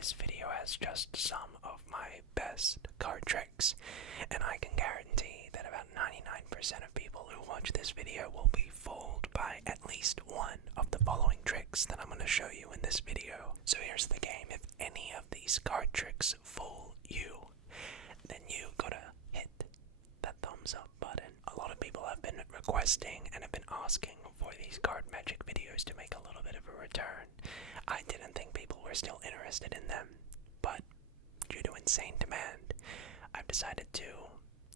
This video has just some of my best card tricks, and I can guarantee that about 99% of people who watch this video will be fooled by at least one of the following tricks that I'm going to show you in this video. So here's the game. If any of these card tricks fool you, then you gotta hit that thumbs up button. A lot of people have been requesting and have been asking for these card magic videos to make a little bit of a return. I didn't think people were still interested in them, but due to insane demand, I've decided to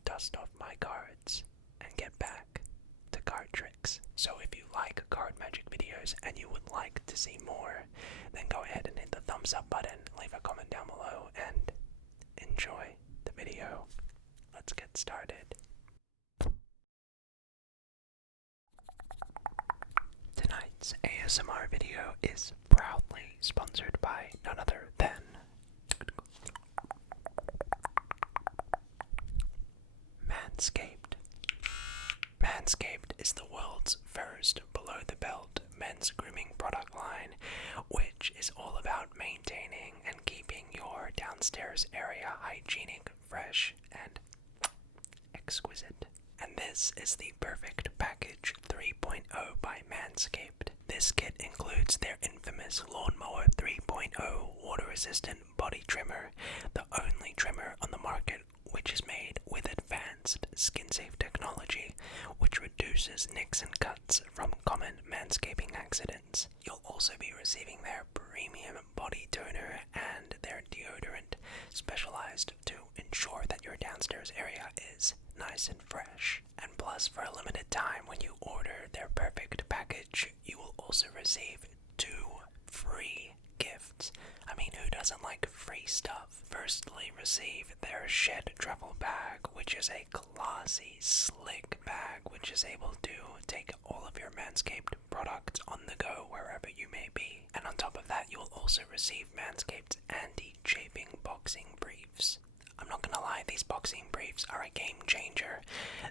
dust off my cards and get back to card tricks. So if you like card magic videos and you would like to see more, then go ahead and hit the thumbs up button, leave a comment down below, and enjoy the video. Let's get started. Tonight's ASMR video is proudly sponsored by none other than Manscaped. Manscaped is the world's first below-the-belt men's grooming product line, which is all about maintaining and keeping your downstairs area hygienic, fresh, and exquisite. And this is the Perfect Package 3.0 by Manscaped. This kit includes their infamous Lawnmower 3.0 water-resistant body trimmer, the only trimmer on the market which is made with advanced skin-safe technology, which reduces nicks and cuts from common manscaping accidents. You'll also be receiving their premium body toner and their deodorant, specialized to ensure that your downstairs area is nice and fresh. And plus, for a limited time, when you order their Perfect Package, you will also receive 2 free gifts. I mean, who doesn't like free stuff? Firstly, receive their Shed Travel Bag, which is a classy, slick bag which is able to take all of your Manscaped products on the go wherever you may be. And on top of that, you will also receive Manscaped's anti-chafing boxing briefs. I'm not gonna lie, these boxing briefs are a game changer.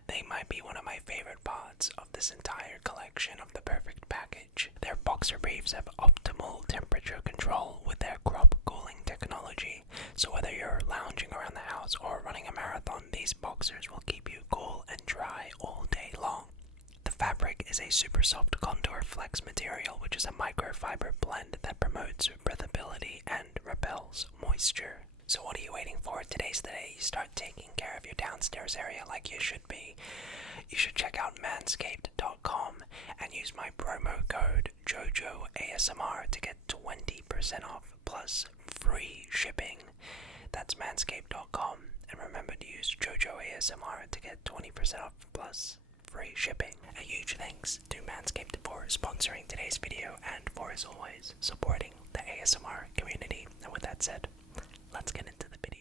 They might be one of my favorite parts of this entire collection of the Perfect Package. Their boxer briefs have optimal temperature control with their crop cooling technology, so whether you're lounging around the house or running a marathon, these boxers will keep you cool and dry all day long. The fabric is a super soft contour flex material, which is a microfiber blend that promotes breathability and repels moisture. So what are you waiting for? Today's the day you start taking care of your downstairs area like you should be. You should check out manscaped.com and use my promo code JoJoASMR to get 20% off plus free shipping. That's manscaped.com, and remember to use JoJoASMR to get 20% off plus free shipping. A huge thanks to Manscaped for sponsoring today's video and for, as always, supporting the ASMR community. And with that said, let's get into the video.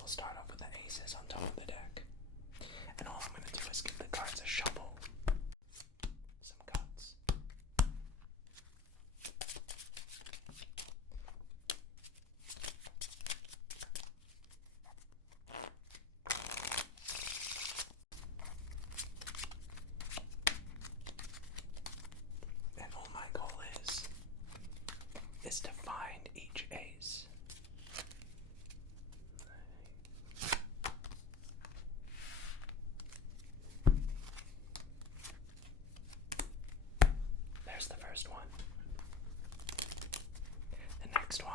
we'll start off with the aces on top of the deck. And all I'm going to do is give the cards a shuffle. Some cuts. And all my goal is to find each ace. There's the first one. The next one.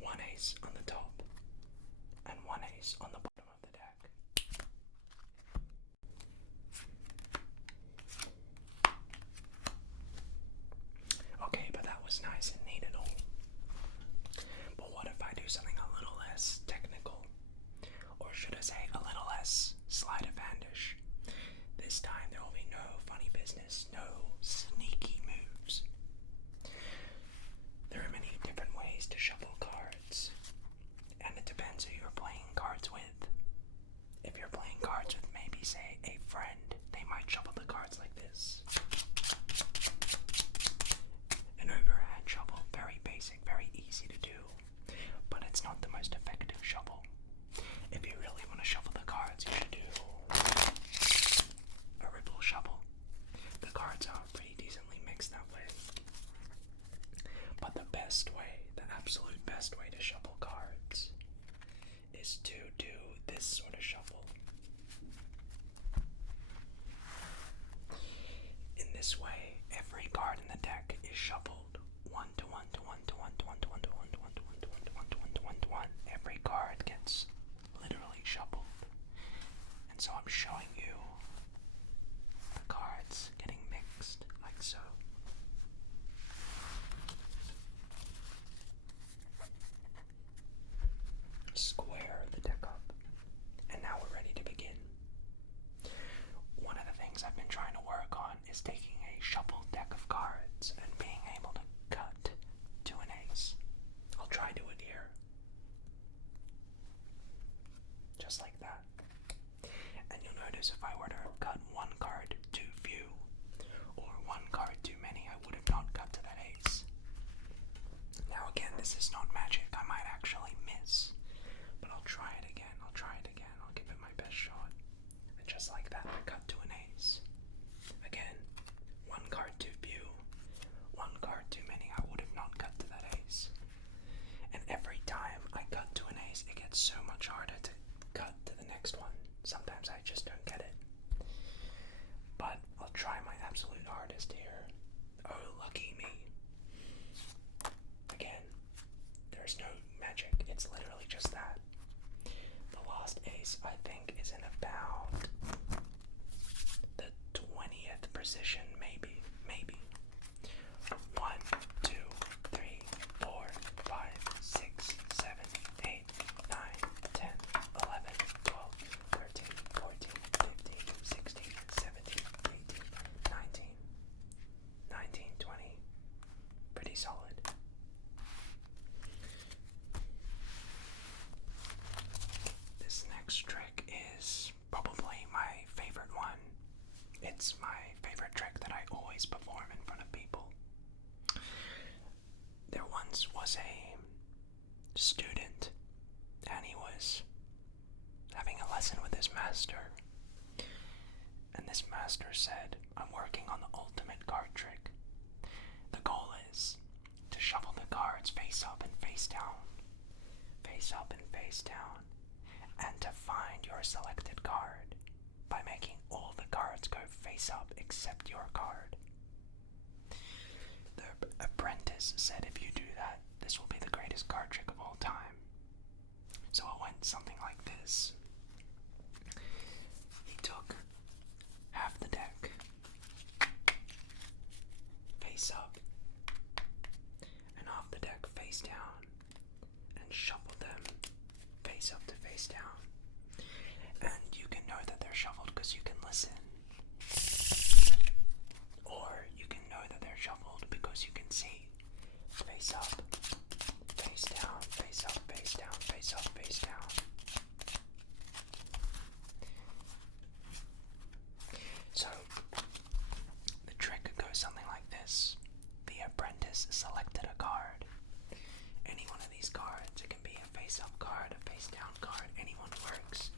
One ace on the top and one ace on the bottom of the deck. Okay, but that was nice and neat and all. But what if I do something a little less technical? Or should I say a little less sleight of handish? This time there will be no funny business, no sneaky moves. There are many different ways to shuffle cards, and it depends who you're playing cards with. If you're playing cards with maybe, say, a friend, they might shuffle the cards like this. An overhand shuffle, very basic, very easy to do, but it's not the most effective shuffle. If you really want to shuffle the cards, you should do a ripple shuffle. The cards are pretty decently mixed that way. But the best way, the absolute best way to shuffle cards is to do this sort of shuffle. In this way, every card in the deck is shuffled 1 to 1 to 1 to 1 to 1 to 1 to 1 to 1 to 1 to 1 to 1 to 1 to 1 to 1. Every card gets literally shuffled. And so I'm showing you the cards getting mixed like so. Square the deck up, and now we're ready to begin. One of the things I've been trying to work on is taking a shuffled deck of cards and being able to cut to an ace. I'll try to do it here. Just like that. And you'll notice if I were to cut one card too few, or one card too many, I would have not cut to that ace. Now again, this is not magic. I might actually miss. But I'll try it again, I'll give it my best shot. And just like that, I cut to an ace. Again, one card too few, one card too many, I would have not cut to that ace. And every time I cut to an ace, it gets so much harder to cut to the next one. Sometimes I just don't get it. But I'll try my absolute hardest here. Oh, lucky me. Again, there's no magic, it's literally just that. The last ace, I think, is in about the 20th position, maybe. 1, 2, 3, 4, 5, 6, 7, 8, 9, 10, 11, 12, 13, 14, 15, 16, 17, 18, 19, 20. Pretty solid. This next trick is probably my favorite one. It's my favorite trick that I always perform in front of people. There once was a student, and he was having a lesson with his master. And this master said, "I'm working on the ultimate card trick. The goal is to shuffle the cards face up and face down, and to find your selected card by making all the cards go face up except your card." The apprentice said if you do that, face down. And you can know that they're shuffled because you can listen. Or you can know that they're shuffled because you can see. Face up, face down, face up, face down, face up, face down. So, the trick goes something like this. The apprentice selected a card. Any one of these cards, it can be a face-up card, a face-down card, any one works.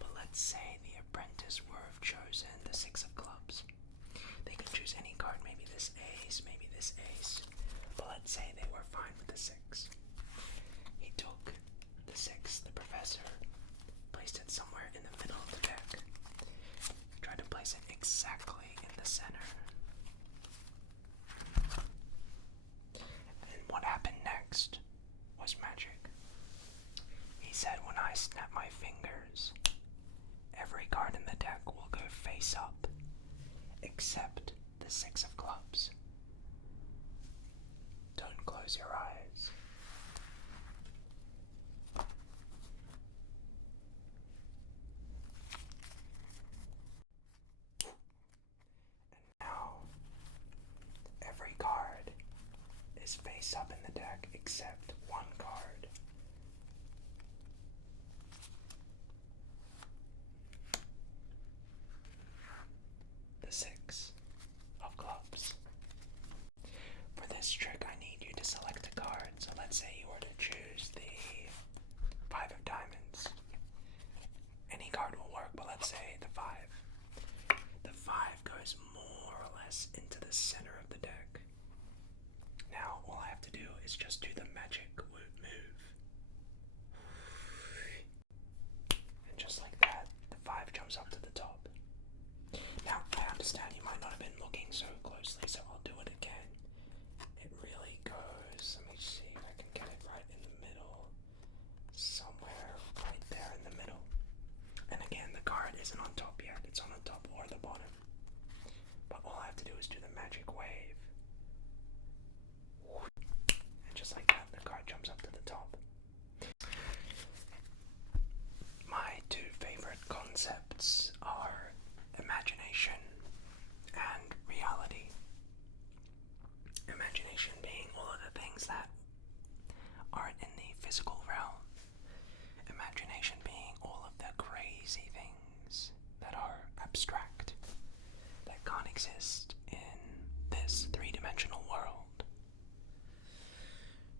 But let's say the apprentice were have chosen the 6 of clubs. They could choose any card, maybe this ace, maybe this ace. But let's say they were fine with the 6. He took the 6, the professor, placed it somewhere in the middle of the deck. Tried to place it exactly in the center. And what happened next was magic. He said, when I snap my fingers, every card in the deck will go face up, except the 6 of clubs. Don't close your eyes. And now, every card is face up in the deck except one card. The 6 of clubs. For this trick, I need you to select a card. So let's say you were to choose the 5 of diamonds. Any card will work, but let's say the 5. The 5 goes more or less into the center of the deck. Now, all I have to do is just do the magic move. And just like that, the 5 jumps up to the top. Now, I understand you might not have been looking so closely, so I'll do it again. It really goes, let me see if I can get it right in the middle. Somewhere right there in the middle. And again, the card isn't on top yet, it's on the top or the bottom. But all I have to do is do the magic wave. And just like that, the card jumps up to the top. My 2 favorite concepts are imagination and reality. Imagination being all of the things that aren't in the physical realm. Imagination being all of the crazy things that are abstract, that can't exist in this 3-dimensional world.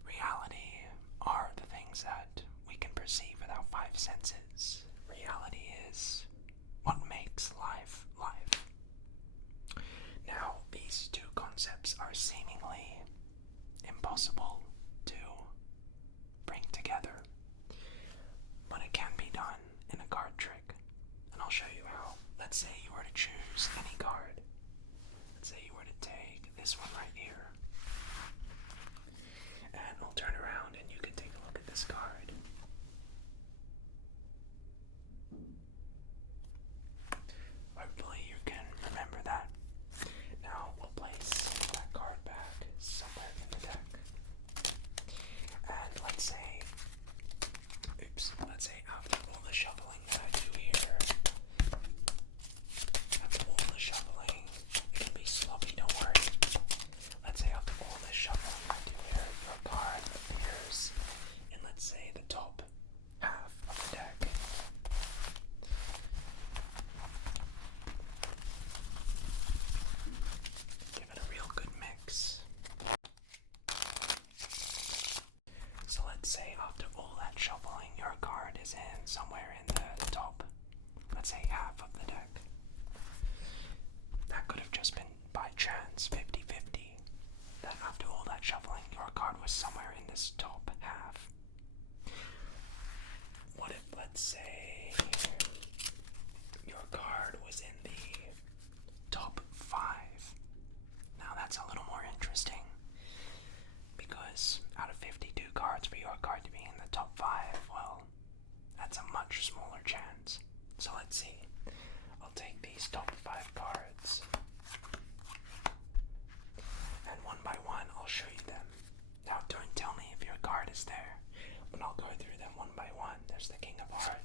Reality are the things that we can perceive with our 5 senses. Reality is what makes life life. Now, these 2 concepts are seemingly impossible to bring together, but it can be done in a card trick, and I'll show you how. Let's say you were to choose any card. Let's say you were to take this one right here, and I'll turn around and you can take a look at this card. Hopefully you can remember that. Now we'll place that card back somewhere in the deck. And let's say after all the shuffling that I do here, after all the shuffling, it can be sloppy, don't worry. Let's say after all the shuffling I do here, your card appears in, let's say, the top half of the deck. Give it a real good mix. So let's say after all that shuffling, your card is in somewhere in the top, let's say half of the deck. That could have just been by chance, 50-50, that after all that shuffling, your card was somewhere in this top half. What if, let's say, your card was in the top 5? Now that's a little more interesting, because out of 52 cards for your card to be in the top 5, well, that's a much smaller chance. So let's see. I'll take these top 5 cards, and one by one I'll show you them. Now don't tell me if your card is there, but I'll go through them one by one. There's the King of Hearts.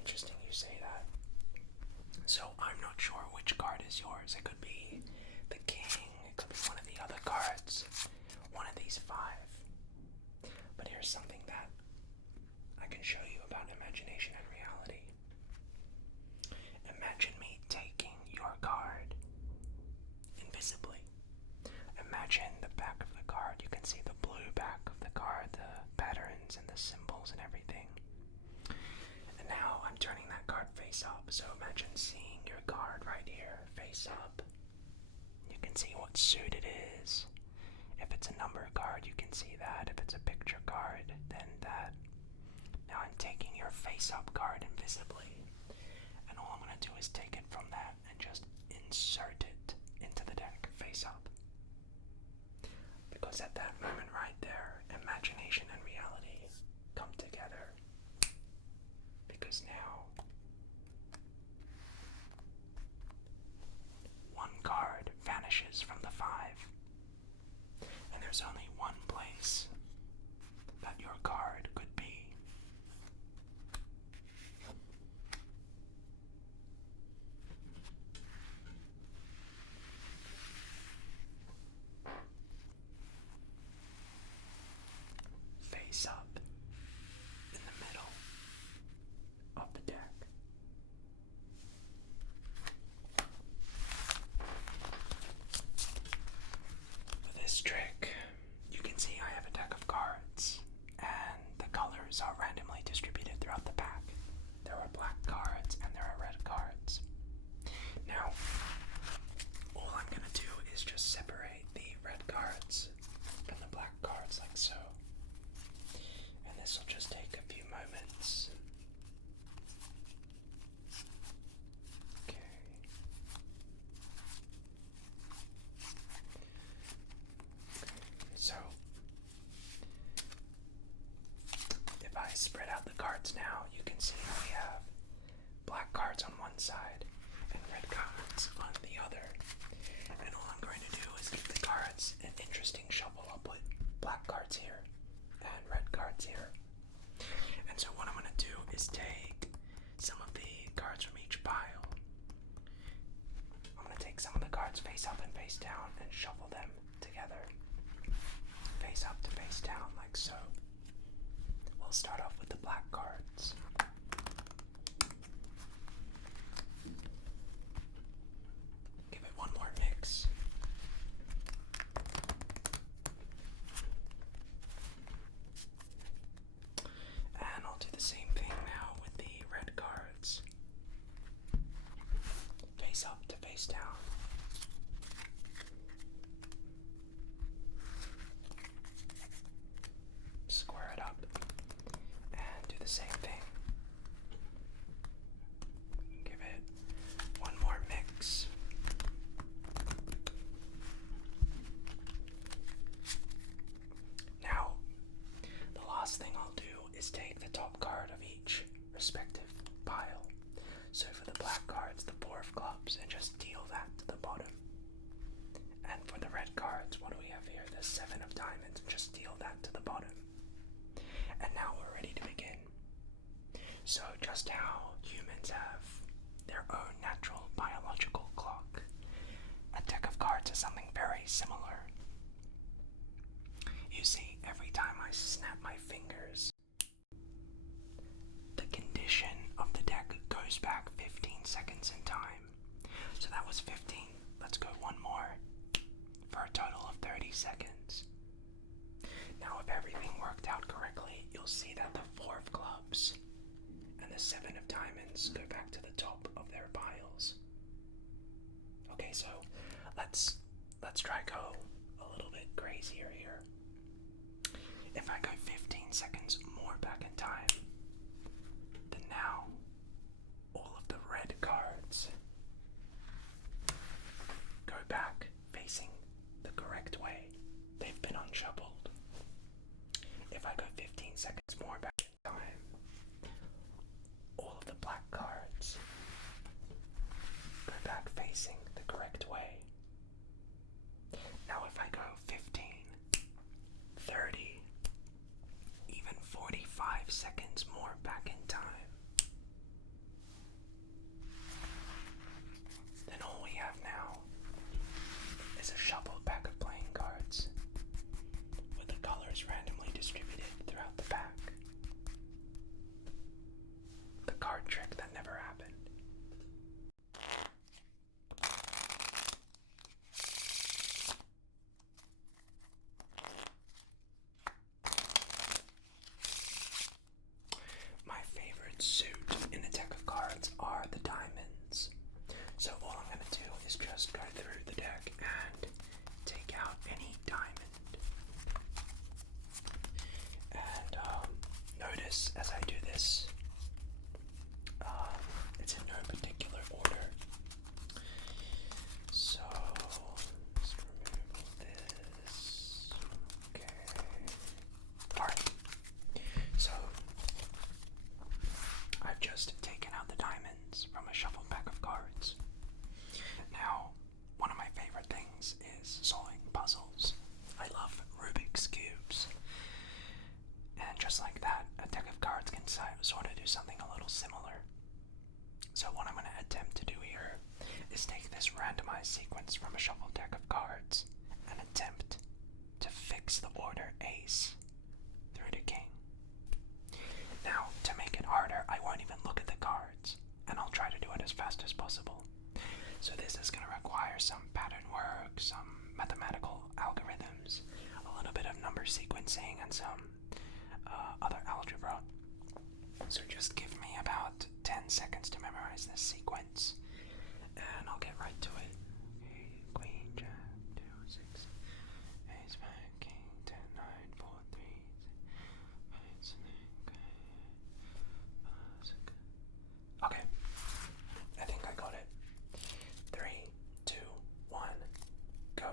Interesting you say that. So I'm not sure which card is yours. It could be the king, it could be one of the other cards, one of these five. But here's something that I can show you about imagination and reality. Imagine me taking your card invisibly. Imagine the back of the card. You can see the blue back of the card, the patterns and the symbols and everything. And now I'm turning that card face up. So imagine seeing your card right here, face up. You can see what suit it is. If it's a number card, you can see that. If it's a picture card, then that. Now I'm taking your face up card invisibly. And all I'm going to do is take it from that and just insert it into the deck face up. Because at that moment right there, imagination and reality come together. Because now, one card vanishes from the five. And there's only one place that your card could be. Face up in the middle of the deck. For this trick, you can see I have a deck of cards, and the colors are randomly distributed throughout the pack. There are black cards and there are red cards. Now, all I'm going to do is just separate the red cards from the black cards like so. And this will just take a few moments. Okay. So, if I spread out the cards now, you can see we have black cards on one side and red cards on the other. And all I'm going to do is give the cards an interesting shuffle. I'll put black cards here and red cards here. And so what I'm going to do is take some of the cards from each pile. I'm going to take some of the cards face up and face down and shuffle them together. Face up to face down like so. We'll start off with the black cards. Give it one more mix. And I'll do the same thing now with the red cards. Face up to face down. Square it up and do the same thing. Give it one more mix. Now, the last thing I'll do is take the top card of each respective pile. So for the black cards, the 4 of clubs, and just deal that to the bottom. And for the red cards, what do we have here? The 7 of diamonds, and just deal that to the bottom. And now we're ready to begin. So just how humans have their own natural biological clock, a deck of cards is something very similar. You see, every time I snap my fingers, the condition of the deck goes back 15 seconds in time. So that was 15. Let's go one more for a total of 30 seconds. Now if everything worked out correctly, you'll see that the 4 of clubs and the 7 of diamonds go back to the top of their piles. Okay, so let's try go a little bit crazier here. If I go 15 seconds more back in time, then now all of the red cards go back facing the correct way. They've been unshuffled. If I go 15 seconds more back in time, all of the black cards go back facing the correct way. Now if I go 15, 30, even 45 seconds suit in a deck of cards are the diamonds. So all I'm going to do is just go through the deck and take out any diamond. And notice as I do this, it's in no particular order. So just remove all this. Okay. Alright. So I've just taken out the diamonds from a shuffled pack of cards. Now, one of my favorite things is solving puzzles. I love Rubik's cubes. And just like that, a deck of cards can sort of do something a little similar. So what I'm going to attempt to do here is take this randomized sequence from a shuffled deck of cards and attempt to fix the order ace through to king. Now, to make it harder, I won't even look at the cards, and I'll try to do it as fast as possible. So this is going to require some pattern work, some mathematical algorithms, a little bit of number sequencing, and some other algebra. So just give me about 10 seconds to memorize this sequence, and I'll get right to it. Okay, queen, jack, 2, 6, ace, back, king, 10, 9, 4, 3, 6, 5, okay, I think I got it. 3, 2, 1, go.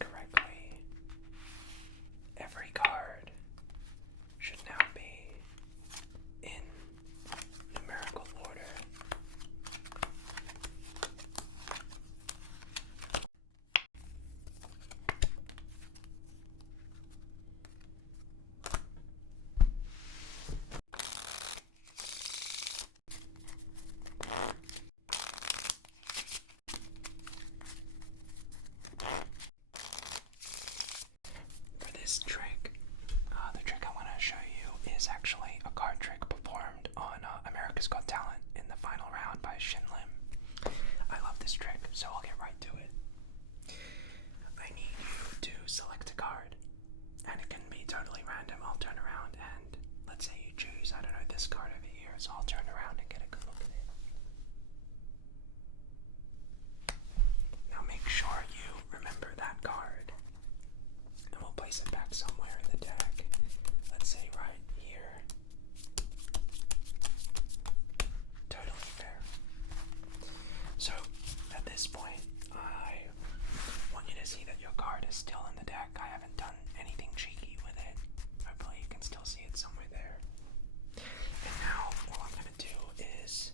Correctly, every card should now be in numerical order. This trick, the trick I want to show you is actually a card trick performed on America's Got Talent in the final round by Shin Lim. I love this trick, so I'll get right to it. I need you to select a card, and it can be totally random. I'll turn around and let's say you choose, I don't know, this card over here, so I'll turn around and get a good look at it. Now make sure you remember that card. And we'll place it back somewhere in the deck. Let's say right here. Totally fair. So, at this point, I want you to see that your card is still in the deck. I haven't done anything cheeky with it. Hopefully you can still see it somewhere there. And now, all I'm going to do is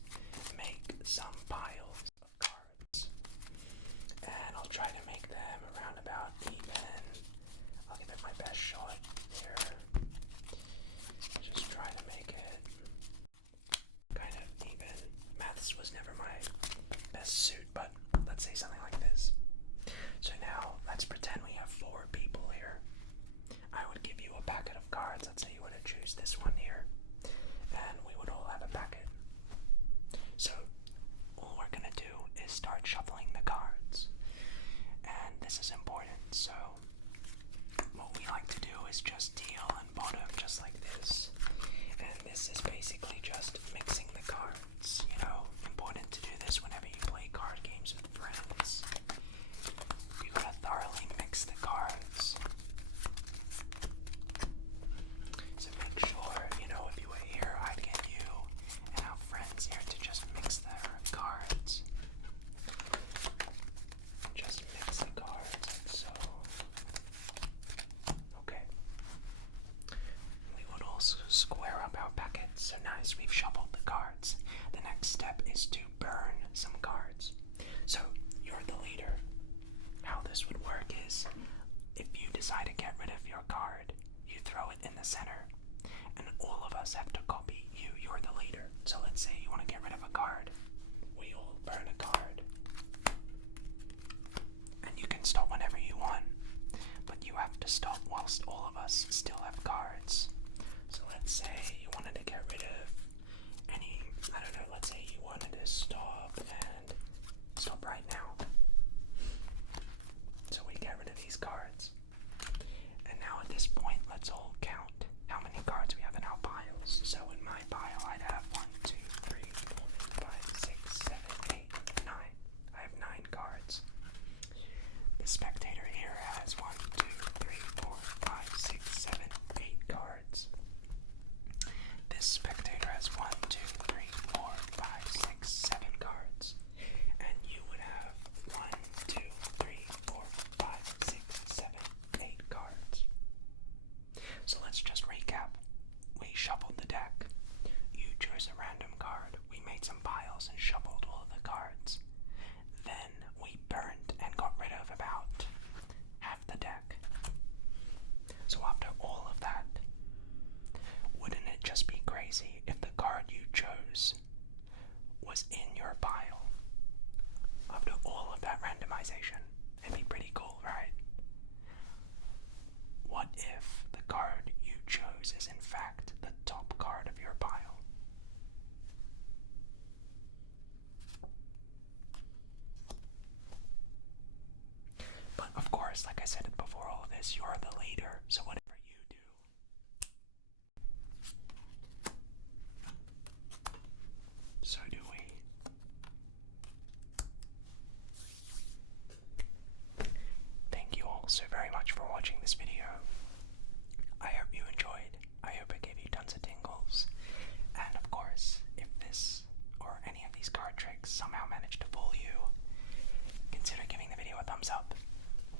make some piles of cards. And I'll try to make them around about even. I'll give it my best shot here. Just try to make it kind of even. Maths was never my best suit, but let's say something like this. So now, let's pretend we have 4 people here. I would give you a packet of cards. Let's say you were to choose this one here. And we would all have a packet. So, all we're going to do is start shuffling the cards. And this is important, so what we like to do is just deal and bottom just like this. And this is basically just mixing the cards. You know, important to do this whenever you play card games with friends. You gotta thoroughly mix the cards. So make sure, you know, if you were here, I'd get you and our friends here to just mix their cards. Just mix the cards like so. Okay. We would also square up our packets. So nice, we've shuffled the cards. next step is to burn some cards. So you're the leader. How this would work is, if you decide to get rid of your card, you throw it in the center, and all of us have to copy you. You're the leader. So let's say you want to get rid of a card. We all burn a card. And you can stop whenever you want, but you have to stop whilst all of us still have cards. So let's say you wanted to get rid of any, I don't know, let's say you wanted to stop right now. So we get rid of these cards. And now at this point, let's all count how many cards we have in our piles. So in my pile, I'd have 1, 2, 3, 4, 5, 6, 7, 8, 9. I have 9 cards. The spectator here has 1, 2, 3, 4, 5, 6, 7, 8 cards. This spectator has 1, 2, 3, 4, 5, 6, 7 cards. And you would have 1, 2, 3, 4, 5, 6, 7, 8 cards. So let's just recap. We shuffled the deck. You chose a random card. We made some piles and shuffled all of the cards. Then we burned and got rid of about half the deck. So after all of that, wouldn't it just be crazy if the card you chose was in your pile? After all of that randomization, it'd be pretty cool, right? What if the card you chose is in fact the top card of your pile? But of course, like I said before all of this, you're the leader, so whatever you do, so do we. Thank you all so very much for watching this video. I hope you enjoyed. I hope it gave you tons of tingles. And of course, if this or any of these card tricks somehow managed to fool you, consider giving the video a thumbs up.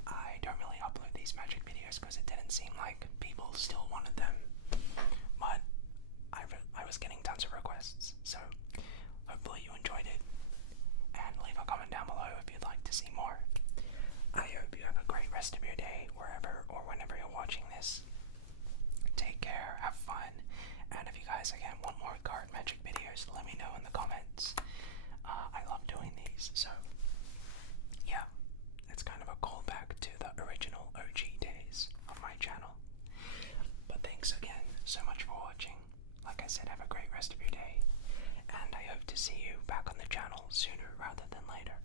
I don't really upload these magic videos because it didn't seem like people still wanted them, but I was getting tons of requests, so hopefully you enjoyed it, and leave a comment down below if you'd like to see more. I hope you have a great rest of your day, wherever or whenever you're watching this. Take care, have fun, and if you guys again want more card magic videos, let me know in the comments. I love doing these, so yeah, it's kind of a callback to the original OG days of my channel. But thanks again so much for watching. Like I said, have a great rest of your day, and I hope to see you back on the channel sooner rather than later.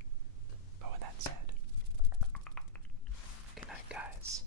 But with that said, good night, guys.